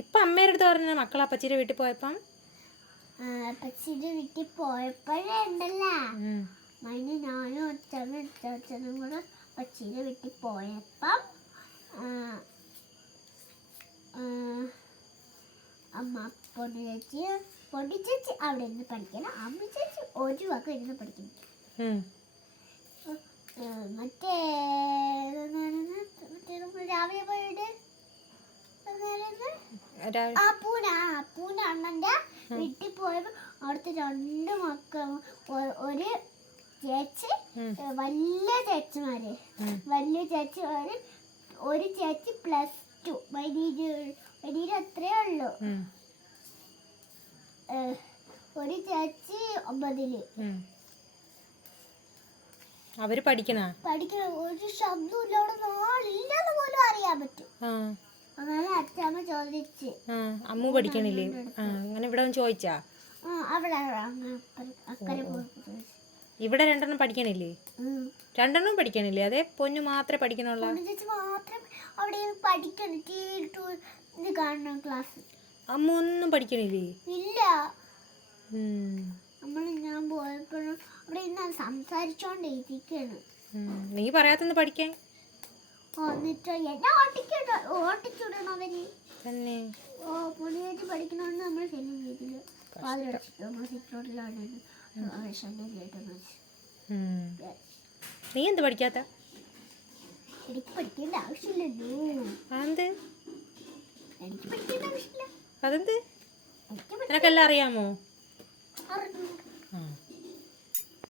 ഇപ്പൊ അമ്മയുടെ അടുത്ത് പറഞ്ഞ മക്കൾ അപ്പച്ചിയുടെ വീട്ടിൽ പോയപ്പം അപ്പച്ചിയുടെ വീട്ടിൽ പോയപ്പോഴേ ഉണ്ടല്ലോ അതിന് ഞാനും അച്ഛനും കൂടെ അപ്പച്ചിയുടെ വീട്ടിൽ പോയപ്പം അമ്മ പൊടി ചേച്ചി അവിടെ ഇരുന്ന് പഠിക്കണം. അമ്മ ചേച്ചി ഒരു വക ഇരുന്ന് പഠിക്കുന്നു. മറ്റേ രാവിലെ പോയിട്ട് പൂന അണ്ണന്റെ വീട്ടിൽ പോയപ്പോ അവിടുത്തെ 2 മക്കൾ, ഒരു ചേച്ചി, വലിയ ചേച്ചിമാര്, ഒരു ചേച്ചി +2 വലിയ അത്രേ ഉള്ളു. ഒരു ചേച്ചി 9ല്. അവര് പഠിക്കണ ഒരു ശബ്ദമില്ല, അവിടെ നാളില്ലെന്ന് പോലും അറിയാൻ പറ്റും. അങ്ങനെ അച്ഛമ്മ ചോദിച്ച് അമ്മു പഠിക്കണില്ലേ? അങ്ങനെ ഇവിടെ ചോദിച്ചാ അവിടെ ഇവിടെ 2 പഠിക്കണില്ലേ? 2 പഠിക്കണില്ലേ? അതേ പൊന്നു മാത്രമേ പഠിക്കണുള്ളൂ? അവിടെ പഠിക്കണം ക്ലാസ്. അമ്മ ഒന്നും പഠിക്കണില്ലേ? ഇല്ല. ഞാൻ പോയപ്പോഴും അവിടെ ഇന്ന് സംസാരിച്ചോണ്ടിരിക്കാണ്. നീ പറയാത്തൊന്ന് പഠിക്കാൻ. എന്നിട്ട് എന്നെ ഓട്ടിച്ചിടണവര് തന്നെ. പൊടിയേറ്റ് പഠിക്കണമെന്ന് നമ്മൾ ശല്യം ചെയ്തില്ല. നീ എന്ത് പഠിക്കാത്ത? എനിക്ക് പഠിക്കേണ്ട ആവശ്യമില്ലല്ലോ. എനിക്ക് പഠിക്കേണ്ട ആവശ്യമില്ല. അതെന്ത്? നിനക്കെല്ലാം അറിയാമോ? അറിഞ്ഞൂടാ.